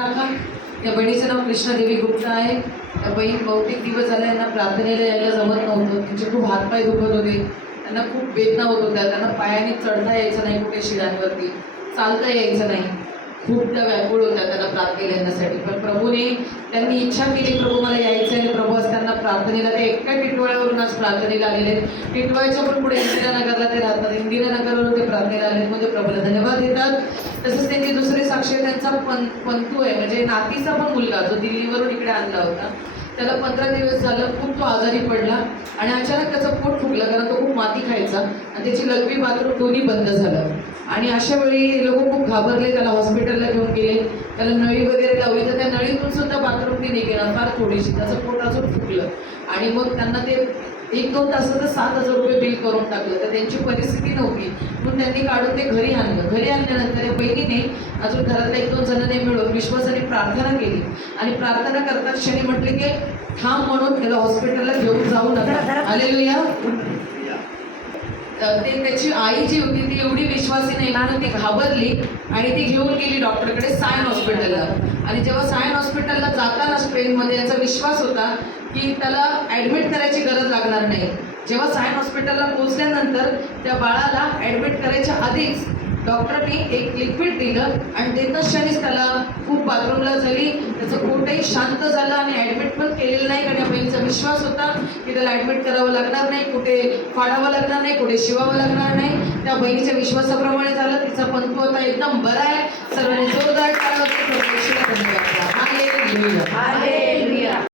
या बहिणीचं नाव कृष्णादेवी गुप्ता आहे. त्या बहीण बहुतेक दिवस झाले यांना प्रार्थनेला यायला जमत नव्हतं. त्यांचे खूप हातपाय दुखत होते, त्यांना खूप वेदना होत होत्या, त्यांना पायाने चढता यायचं नाही, कुठे शिडांवरती चालता यायचं नाही, खूप त्या व्याकुळ होत्या त्यांना प्रार्थनेला येण्यासाठी. पण प्रभूने त्यांनी इच्छा केली, प्रभू मला यायचं आहे. प्रभू आज त्यांना प्रार्थनेला ते एकट्या टिटवाळ्यावरून आज प्रार्थनेला आलेले. टिटवाळ्याच्या पण पुढे इंदिरानगरला ते राहतात, इंदिरानगरवरून ते प्रार्थनेला आले म्हणजे प्रभूला धन्यवाद देतात. तसंच त्यांची दुसरी साक्षी त्यांचा पंतू आहे, म्हणजे नातीचा पण मुलगा जो दिल्लीवरून इकडे आणला होता. त्याला 15 दिवस झालं खूप तो आजारी पडला आणि अचानक त्याचं पोट फुगलं, कारण तो खूप माती खायचा आणि त्याची लघवी बाथरूम दोन्ही बंद झालं. आणि अशा वेळी लोक खूप घाबरले, त्याला हॉस्पिटलला घेऊन गेले, त्याला नळी वगैरे लावली, तर त्या नळीतून सुद्धा बाथरूम ती निघेना, फार थोडीशी, त्याचं पोट अजून फुगलं. आणि मग त्यांना ते 1-2 तासाचं 7,000 रुपये बिल करून टाकलं. तर त्यांची परिस्थिती नव्हती, म्हणून त्यांनी काढून ते घरी आणलं. घरी आणल्यानंतर या बहिणीने अजून घरातल्या 1-2 जणांनी मिळून विश्वासाने प्रार्थना केली आणि प्रार्थना करतात क्षणी म्हटले की थांब म्हणून त्याला हॉस्पिटलला घेऊन जाऊ नका. हालेलुया. ते त्याची आई जी होती ती एवढी विश्वासी नाही म्हणून ती घाबरली आणि ती घेऊन गेली डॉक्टरकडे सायन हॉस्पिटलला. आणि जेव्हा सायन हॉस्पिटलला जाताना ट्रेनमध्ये यांचा विश्वास होता की त्याला ॲडमिट करायची गरज लागणार नाही. जेव्हा सायन हॉस्पिटलला पोहोचल्यानंतर त्या बाळाला ॲडमिट करायच्या आधीच डॉक्टरने एक लिक्विड दिलं आणि देतच क्षणीच त्याला खूप बाथरूमला झाली, त्याचं पोटही शांत झालं आणि ॲडमिट पण केलेलं नाही. कारण या बहिणीचा विश्वास होता की त्याला ॲडमिट करावं लागणार नाही, कुठे फाडावं लागणार नाही, कुठे शिवावं लागणार नाही. त्या बहिणीच्या विश्वासाप्रमाणे झालं. तिचा पंतू आता एकदम बरा आहे. सर्वांनी जोरदार टाळ्या वाजवून प्रभू येशूला धन्यवाद द्या. हालेलुया.